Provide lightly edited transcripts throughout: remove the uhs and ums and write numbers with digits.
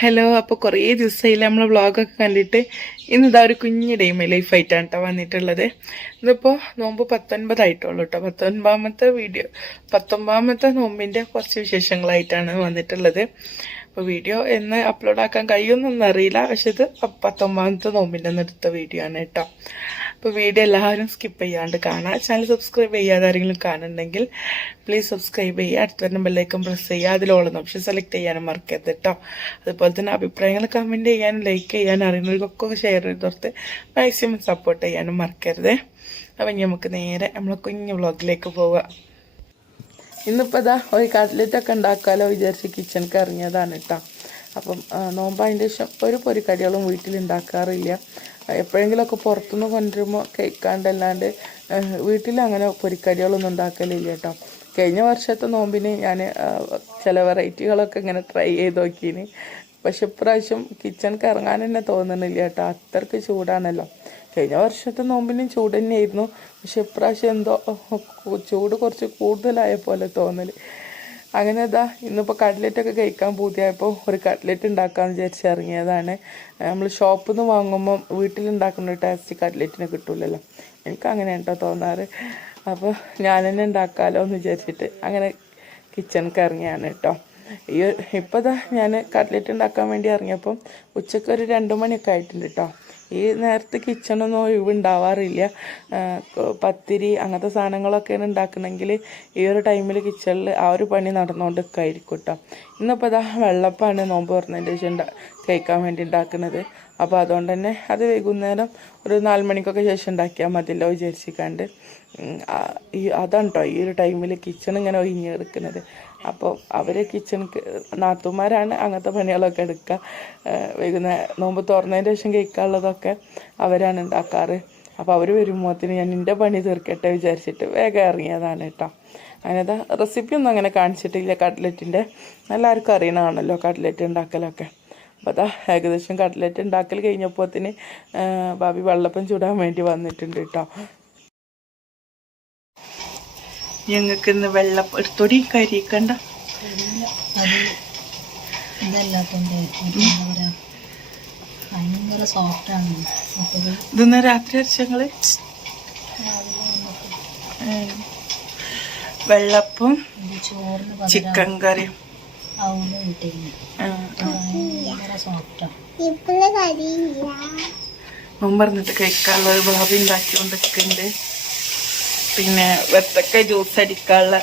Hello. അപ്പോൾ കുറേ ദിവസമായില്ല നമ്മളെ വ്ളോഗൊക്കെ കണ്ടിട്ട് ഇന്നിതാ ഒരു കുഞ്ഞ് ഡെയിമി ലൈഫായിട്ടാണ് കേട്ടോ വന്നിട്ടുള്ളത്. ഇതിപ്പോൾ നോമ്പ് 19 ആയിട്ടുള്ളൂ കേട്ടോ. 19ാമത്തെ നോമ്പിൻ്റെ കുറച്ച് വിശേഷങ്ങളായിട്ടാണ് വന്നിട്ടുള്ളത്. അപ്പോൾ വീഡിയോ എന്ന് അപ്ലോഡ് ആക്കാൻ കഴിയുമെന്നൊന്നും അറിയില്ല, പക്ഷെ ഇത് 19ാമത്തെ നോമ്പിൻ്റെ എടുത്ത വീഡിയോ ആണ് കേട്ടോ. അപ്പോൾ വീഡിയോ എല്ലാവരും സ്കിപ്പ് ചെയ്യാണ്ട് കാണാം. ചാനൽ സബ്സ്ക്രൈബ് ചെയ്യാതെ ആരെങ്കിലും കാണുന്നുണ്ടെങ്കിൽ പ്ലീസ് സബ്സ്ക്രൈബ് ചെയ്യുക. അടുത്ത തന്നെ ബെല്ലൈക്കൺ പ്രസ് ചെയ്യുക. അതിലോളം ഓപ്ഷൻ സെലക്ട് ചെയ്യാനും മറക്കരുത് കേട്ടോ. അതുപോലെ തന്നെ അഭിപ്രായങ്ങൾ കമൻറ്റ് ചെയ്യാനും ലൈക്ക് ചെയ്യാനും അറിയുന്നവർക്കൊക്കെ ഷെയർ ചെയ്തോർത്ത് മാക്സിമം സപ്പോർട്ട് ചെയ്യാനും മറക്കരുത്. അപ്പം നമുക്ക് നേരെ നമ്മളെ കുഞ്ഞു വ്ളോഗിലേക്ക് പോവാം. ഇന്നിപ്പോൾ ഇതാ ഒരു കട്ട്ലറ്റൊക്കെ ഉണ്ടാക്കാമല്ലോ വിചാരിച്ച് കിച്ചണിക്ക് ഇറങ്ങിയതാണ് കേട്ടോ. അപ്പം നോമ്പായതിൻ്റെ ശേഷം ഒരു പൊരിക്കടികളും വീട്ടിലുണ്ടാക്കാറില്ല. എപ്പോഴെങ്കിലുമൊക്കെ പുറത്തുനിന്ന് കൊണ്ടുവരുമ്പോൾ കഴിക്കാണ്ടല്ലാണ്ട് വീട്ടിലങ്ങനെ പൊരിക്കടികളൊന്നും ഉണ്ടാക്കലില്ല കേട്ടോ. കഴിഞ്ഞ വർഷത്തെ നോമ്പിന് ഞാൻ ചില വെറൈറ്റികളൊക്കെ ഇങ്ങനെ ട്രൈ ചെയ്ത് നോക്കിയിന്. പക്ഷെ ഇപ്രാവശ്യം കിച്ചണിക്ക് ഇറങ്ങാൻ തന്നെ തോന്നുന്നില്ല കേട്ടോ, അത്രയ്ക്ക് ചൂടാണല്ലോ. കഴിഞ്ഞ വർഷത്തെ നോമ്പിനും ചൂട് തന്നെയായിരുന്നു, പക്ഷെ ഇപ്രാവശ്യം എന്തോ ചൂട് കുറച്ച് കൂടുതലായ പോലെ തോന്നൽ. അങ്ങനെ ഇതാ ഇന്നിപ്പോൾ കട്ട്ലറ്റൊക്കെ കഴിക്കാൻ പൂതിയായപ്പോൾ ഒരു കട്ട്ലറ്റ് ഉണ്ടാക്കാമെന്ന് വിചാരിച്ച് ഇറങ്ങിയതാണ്. നമ്മൾ ഷോപ്പിൽ നിന്ന് വാങ്ങുമ്പം വീട്ടിലുണ്ടാക്കുന്ന ഒരു ടേസ്റ്റ് കട്ട്ലറ്റിന് കിട്ടില്ലല്ലോ. എനിക്ക് അങ്ങനെ കേട്ടോ തോന്നാറ്. അപ്പോൾ ഞാൻ തന്നെ ഉണ്ടാക്കാമല്ലോ എന്ന് വിചാരിച്ചിട്ട് അങ്ങനെ കിച്ചണിക്ക് ഇറങ്ങിയാണ് കേട്ടോ. ഇപ്പോൾ ഇതാ ഞാൻ കട്ട്ലറ്റ് ഉണ്ടാക്കാൻ വേണ്ടി ഇറങ്ങിയപ്പം ഉച്ചയ്ക്ക് ഒരു 2 മണിയൊക്കെ ആയിട്ടുണ്ട് കേട്ടോ. ഈ നേരത്തെ കിച്ചണൊന്നും ഒഴിവുണ്ടാവാറില്ല. പത്തിരി അങ്ങനത്തെ സാധനങ്ങളൊക്കെയാണ് ഉണ്ടാക്കണമെങ്കിൽ ഈ ഒരു ടൈമിൽ കിച്ചണിൽ ആ ഒരു പണി നടന്നുകൊണ്ടൊക്കെയായിരിക്കും കേട്ടോ. ഇന്നിപ്പോൾ ഇതാ വെള്ളപ്പാണ് നോമ്പ് തുറന്നതിൻ്റെ ശേഷം കഴിക്കാൻ വേണ്ടി ഉണ്ടാക്കുന്നത്. അപ്പോൾ അതുകൊണ്ട് തന്നെ അത് വൈകുന്നേരം ഒരു 4 മണിക്കൊക്കെ ശേഷം ഉണ്ടാക്കിയാൽ മതിയല്ലോ വിചാരിച്ചിക്കാണ്ട് അതാണ് കേട്ടോ ഈ ഒരു ടൈമിൽ കിച്ചൺ ഇങ്ങനെ ഒഴിഞ്ഞ് കിടക്കുന്നത്. അപ്പോൾ അവർ കിച്ചണിക്ക് നാത്തുമാരാണ് അങ്ങനത്തെ പണികളൊക്കെ എടുക്കുക. വൈകുന്നേരം നോമ്പ് തുറന്നതിൻ്റെ ശേഷം കഴിക്കാനുള്ളതൊക്കെ അവരാണ് ഉണ്ടാക്കാറ്. അപ്പോൾ അവർ വരുമ്പോഴത്തേന് ഞാൻ എൻ്റെ പണി തീർക്കട്ടെ വിചാരിച്ചിട്ട് വേഗം ഇറങ്ങിയതാണ് കേട്ടോ. അങ്ങനത്തെ റെസിപ്പിയൊന്നും അങ്ങനെ കാണിച്ചിട്ടില്ല കട്ട്ലറ്റിൻ്റെ. എല്ലാവർക്കും അറിയണമാണല്ലോ കട്ട്ലറ്റ് ഉണ്ടാക്കലൊക്കെ. അപ്പോൾ അതാ ഏകദേശം കട്ട്ലറ്റ് ഉണ്ടാക്കൽ കഴിഞ്ഞപ്പോഴത്തേന് ഭാബി വെള്ളപ്പം ചൂടാൻ വേണ്ടി വന്നിട്ടുണ്ട് കേട്ടോ. ഞങ്ങൾക്ക് ഇന്ന് വെള്ളപ്പം എടുത്തോടി കരിക്കണ്ട ഇതൊന്ന് രാത്രി അരച്ചങ്ങള് വെള്ളപ്പം ചിക്കൻ കറിയും മുമ്പറിഞ്ഞിട്ട് കഴിക്കാനുള്ള ഭാവി ഉണ്ടാക്കിക്കൊണ്ടിരിക്കുന്നുണ്ട്. പിന്നെ വെത്തക്ക ജ്യൂസ് അടിക്കാനുള്ള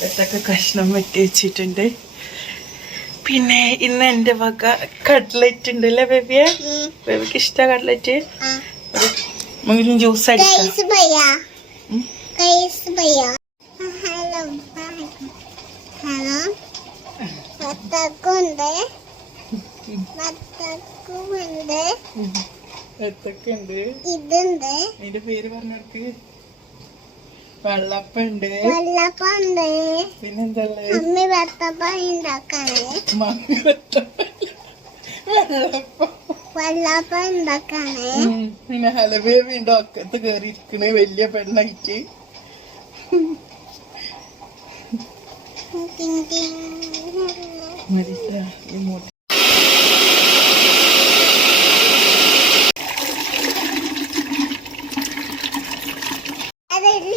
വെത്തക്ക കഷ്ണം വെട്ടി വെച്ചിട്ടുണ്ട്. പിന്നെ ഇന്ന് എൻ്റെ വക കട്ട്ലറ്റ് ഉണ്ട് അല്ലേ ബേബിയെ? ബേബിക്ക് ഇഷ്ടമാണ് കട്ട്ലറ്റ്. നമുക്ക് ജ്യൂസ് അടിക്കാം. ഇതിന്റെ പേര് പറഞ്ഞെടുക്ക്. വെള്ളപ്പുണ്ട്, പിന്നെന്തല്ലേ പിന്നെ ഹലബേബി ഉണ്ട് ഒക്കത്ത് കേറിയിരിക്കണേ വലിയ പെണ്ണായിട്ട്.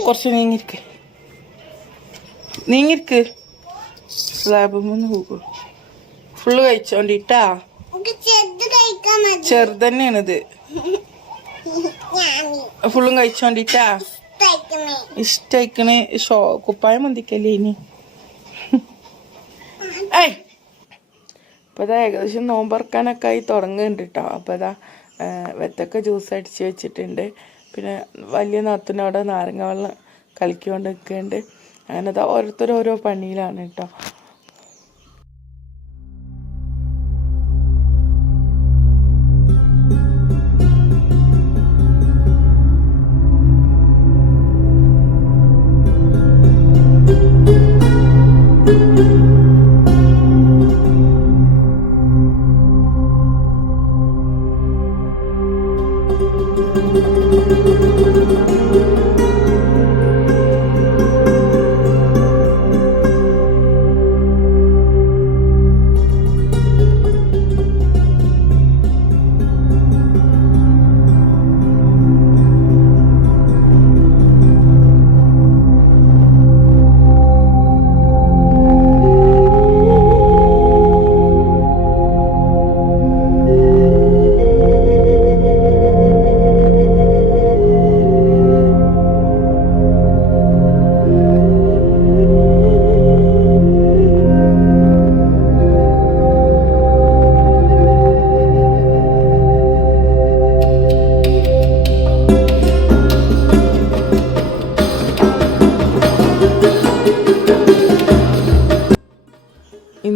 കുറച്ച് നീങ്ങിരിക്ക് സ്ലാബ് പോകും. ഫുള്ള് കഴിച്ചോണ്ടിട്ടാ. ചെറുതന്നെയാണിത്. ഫുള്ളും കഴിച്ചോണ്ടിട്ടാ. ഇഷ്ടയിക്കണ്. കുപ്പായം മന്തിക്കല്ലേ ഇനി. അപ്പോൾ ഇതാ ഏകദേശം നോമ്പറക്കാനൊക്കെ ആയി തുടങ്ങുന്നുണ്ട് കേട്ടോ. അപ്പോൾ ഇതാ വെത്തക്ക ജ്യൂസ് അടിച്ച് വെച്ചിട്ടുണ്ട്. പിന്നെ വലിയ നാത്തിനോടെ നാരങ്ങ വെള്ളം കലക്കിക്കൊണ്ട് നിൽക്കുന്നുണ്ട്. അങ്ങനെ അതാ ഓരോരുത്തരും ഓരോ പണിയിലാണ് കേട്ടോ.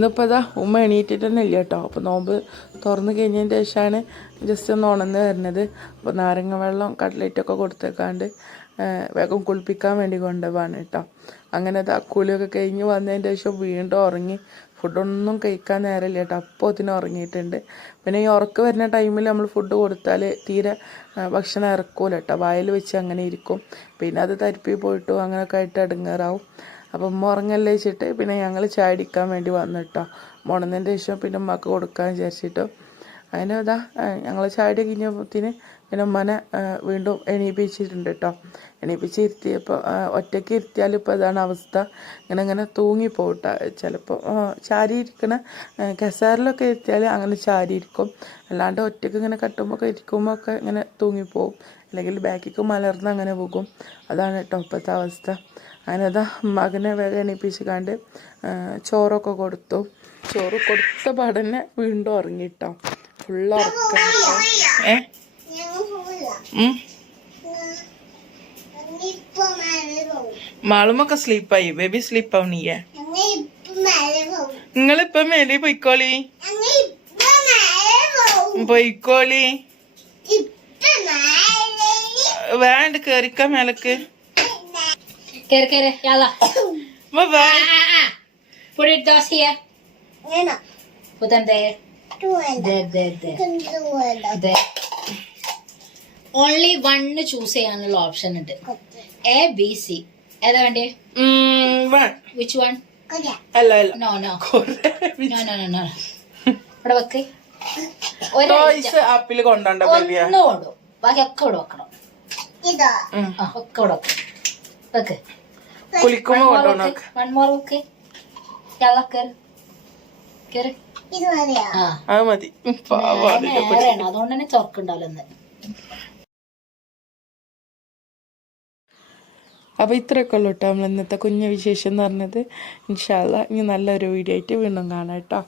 ഇന്നിപ്പോൾ ഇതാ ഉമ്മ എണീറ്റിട്ട് തന്നെ ഇല്ല കേട്ടോ. അപ്പോൾ നോമ്പ് തുറന്ന് കഴിഞ്ഞതിന് ശേഷമാണ് ജസ്റ്റ് ഒന്ന് ഉണർന്ന് വരുന്നത്. അപ്പോൾ നാരങ്ങ വെള്ളം കട്ട്ലേറ്റൊക്കെ കൊടുത്തേക്കാണ്ട് വേഗം കുളിപ്പിക്കാൻ വേണ്ടി കൊണ്ടുപോവാണ് കേട്ടോ. അങ്ങനെ ഇതാ കുളിയൊക്കെ കഴിഞ്ഞ് വന്നതിന് ശേഷം വീണ്ടും ഉറങ്ങി. ഫുഡൊന്നും കഴിക്കാൻ നേരമില്ല കേട്ടോ. അപ്പോൾ അതിന് ഉറങ്ങിയിട്ടുണ്ട്. പിന്നെ ഈ ഉറക്ക് വരുന്ന ടൈമിൽ നമ്മൾ ഫുഡ് കൊടുത്താൽ തീരെ ഭക്ഷണം ഇറക്കൂല കേട്ടോ. വായിൽ വെച്ച് അങ്ങനെ ഇരിക്കും. പിന്നെ അത് തരിപ്പി പോയിട്ടു അങ്ങനെയൊക്കെ ആയിട്ട് ഇടങ്ങേറാവും. അപ്പം ഉമ്മ ഉറങ്ങല്ലേ വെച്ചിട്ട് പിന്നെ ഞങ്ങൾ ചായ അടിക്കാൻ വേണ്ടി വന്നു കേട്ടോ. ഉണർന്നതിൻ്റെ ശേഷം പിന്നെ ഉമ്മക്ക് കൊടുക്കാൻ വിചാരിച്ചിട്ടോ. അതിന് ഇതാ ഞങ്ങൾ ചായ അടി കഴിഞ്ഞപ്പോഴത്തേന് പിന്നെ ഉമ്മനെ വീണ്ടും എണീപ്പിച്ചിട്ടുണ്ട് കേട്ടോ. എണീപ്പിച്ച് ഇരുത്തിയപ്പോൾ ഒറ്റയ്ക്ക് ഇരുത്തിയാൽ ഇപ്പോൾ ഇതാണ് അവസ്ഥ. ഇങ്ങനെ തൂങ്ങിപ്പോട്ടെ. ചിലപ്പോൾ ചാരി ഇരിക്കണ കസേരയിലൊക്കെ ഇരുത്തിയാൽ അങ്ങനെ ചാരി ഇരിക്കും. അല്ലാണ്ട് ഒറ്റയ്ക്ക് ഇങ്ങനെ കട്ടുമ്പോൾ ഇരിക്കുമ്പോൾ ഒക്കെ ഇങ്ങനെ തൂങ്ങിപ്പോവും. അല്ലെങ്കിൽ ബാക്കിക്ക് മലർന്ന് അങ്ങനെ പോകും. അതാണ് കേട്ടോ ഇപ്പോഴത്തെ അവസ്ഥ. അങ്ങനെ അതാ മകനെ വേഗം എണീപ്പിച്ച് കണ്ട് ചോറൊക്കെ കൊടുത്തു. ചോറ് കൊടുത്ത പാടന്നെ വീണ്ടും ഉറങ്ങിട്ടോ. ഫുള്ള് ഉറക്കം. മാളുമൊക്കെ സ്ലീപ്പായി. ബേബി സ്ലീപ്പാവും. നീയേ നിങ്ങളിപ്പം മേലെ പോയിക്കോളി പോയിക്കോളി. വേണ്ട കേറിക്ക മേലക്ക്. Put it those here. Put them there. There. Only one choose ചെയ്യാനുള്ള ഓപ്ഷൻ ഉണ്ട്. A, B, C. ഏതാ വേണ്ടേ? Which one? അല്ല No. No. ഇവിടെ വെക്ക്. ആപ്പിൽ കൊണ്ടോണ്ട ഒന്ന് കൊണ്ടു. ബാക്കി ഒക്കെ ഇവിടെ വെക്കണം. ഒക്കെ ഇവിടെ വെക്കണം. വെക്ക്. കുളിക്കുമ്പോ കൊണ്ടോണ. One more വെക്ക്. കേറി. അത് മതി. അതുകൊണ്ട് തന്നെ തുറക്കുണ്ടാവില്ല. അപ്പോൾ ഇത്രയൊക്കെ ഉള്ളൂ കേട്ടോ നമ്മൾ ഇന്നത്തെ കുഞ്ഞു വിശേഷം എന്ന് പറഞ്ഞത്. ഇൻഷാ അല്ലാഹ് ഇനി നല്ലൊരു വീഡിയോ ആയിട്ട് വീണ്ടും കാണാം കേട്ടോ.